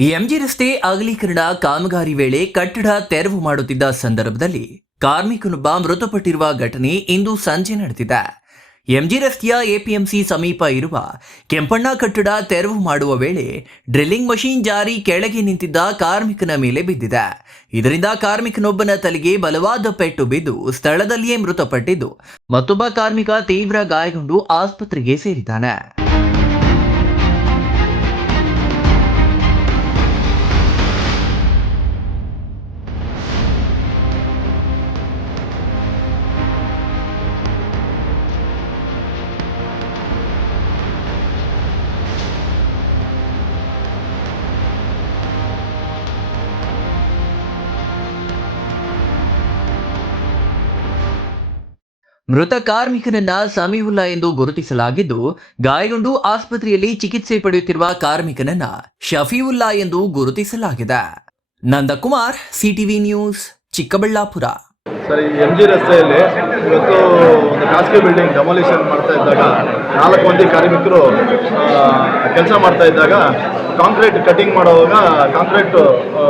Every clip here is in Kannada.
ಎಂಜಿ ರಸ್ತೆ ಅಗಲೀಕರಣ ಕಾಮಗಾರಿ ವೇಳೆ ಕಟ್ಟಡ ತೆರವು ಮಾಡುತ್ತಿದ್ದ ಸಂದರ್ಭದಲ್ಲಿ ಕಾರ್ಮಿಕನೊಬ್ಬ ಮೃತಪಟ್ಟಿರುವ ಘಟನೆ ಇಂದು ಸಂಜೆ ನಡೆದಿದೆ. ಎಂಜಿ ರಸ್ತೆಯ ಎಪಿಎಂಸಿ ಸಮೀಪ ಇರುವ ಕೆಂಪಣ್ಣ ಕಟ್ಟಡ ತೆರವು ಮಾಡುವ ವೇಳೆ ಡ್ರಿಲ್ಲಿಂಗ್ ಮಷೀನ್ ಜಾರಿ ಕೆಳಗೆ ನಿಂತಿದ್ದ ಕಾರ್ಮಿಕನ ಮೇಲೆ ಬಿದ್ದಿದೆ. ಇದರಿಂದ ಕಾರ್ಮಿಕನೊಬ್ಬನ ತಲೆಗೆ ಬಲವಾದ ಪೆಟ್ಟು ಬಿದ್ದು ಸ್ಥಳದಲ್ಲಿಯೇ ಮೃತಪಟ್ಟಿದ್ದು. ಮತ್ತೊಬ್ಬ ಕಾರ್ಮಿಕ ತೀವ್ರ ಗಾಯಗೊಂಡು ಆಸ್ಪತ್ರೆಗೆ ಸೇರಿದ್ದಾನೆ. ಮೃತ ಕಾರ್ಮಿಕನನ್ನ ಸಮೀವುಲ್ಲಾ ಎಂದು ಗುರುತಿಸಲಾಗಿದ್ದು, ಗಾಯಗೊಂಡು ಆಸ್ಪತ್ರೆಯಲ್ಲಿ ಚಿಕಿತ್ಸೆ ಪಡೆಯುತ್ತಿರುವ ಕಾರ್ಮಿಕನನ್ನ ಶಫೀವುಲ್ಲಾ ಎಂದು ಗುರುತಿಸಲಾಗಿದೆ. Nandakumar, CTV news, Chikkaballapura. Sir M G ರಸ್ತೆಯಲ್ಲಿ ಇವತ್ತು ಒಂದು ಖಾಸಗಿ ಬಿಲ್ಡಿಂಗ್ ಡೆಮಾಲಿಷನ್ ಮಾಡ್ತಾ ಇದ್ದಾಗ ನಾಲ್ಕು ಮಂದಿ ಕಾರ್ಮಿಕರು ಕೆಲಸ ಮಾಡ್ತಾ ಇದ್ದಾಗ ಕಾಂಕ್ರೀಟ್ ಕಟಿಂಗ್ ಮಾಡುವಾಗ ಕಾಂಕ್ರೀಟ್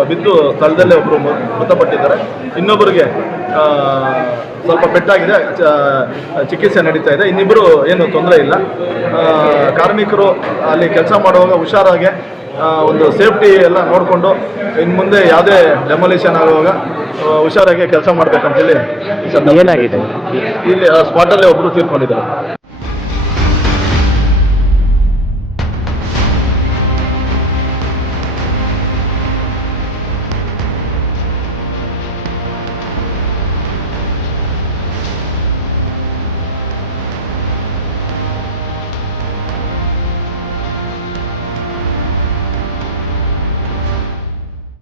ಬಿದ್ದು ಸ್ಥಳದಲ್ಲೇ ಒಬ್ಬರು ಮೃತಪಟ್ಟಿದ್ದಾರೆ. ಇನ್ನೊಬ್ಬರಿಗೆ ಆ, ಸ್ವಲ್ಪ ಪೆಟ್ಟಾಗಿದೆ ಚಿಕಿತ್ಸೆ ನಡೀತಾ ಇದೆ. ಇನ್ನಿಬ್ಬರು ಏನು ತೊಂದರೆ ಇಲ್ಲ. ಕಾರ್ಮಿಕರು ಅಲ್ಲಿ ಕೆಲಸ ಮಾಡುವಾಗ ಹುಷಾರಾಗಿ ಒಂದು ಸೇಫ್ಟಿ ಎಲ್ಲ ನೋಡಿಕೊಂಡು ಇನ್ನು ಮುಂದೆ ಯಾವುದೇ ಡೆಮೊಲಿಷನ್ ಆಗುವಾಗ ಆ, ಹುಷಾರಾಗಿ ಕೆಲಸ ಮಾಡ್ಬೇಕಂತೇಳಿ ಏನಾಗಿದೆ? ಇಲ್ಲಿ ಸ್ಪಾಟಲ್ಲೇ ಒಬ್ಬರು ತೀರ್ಕೊಂಡಿದ್ದಾರೆ.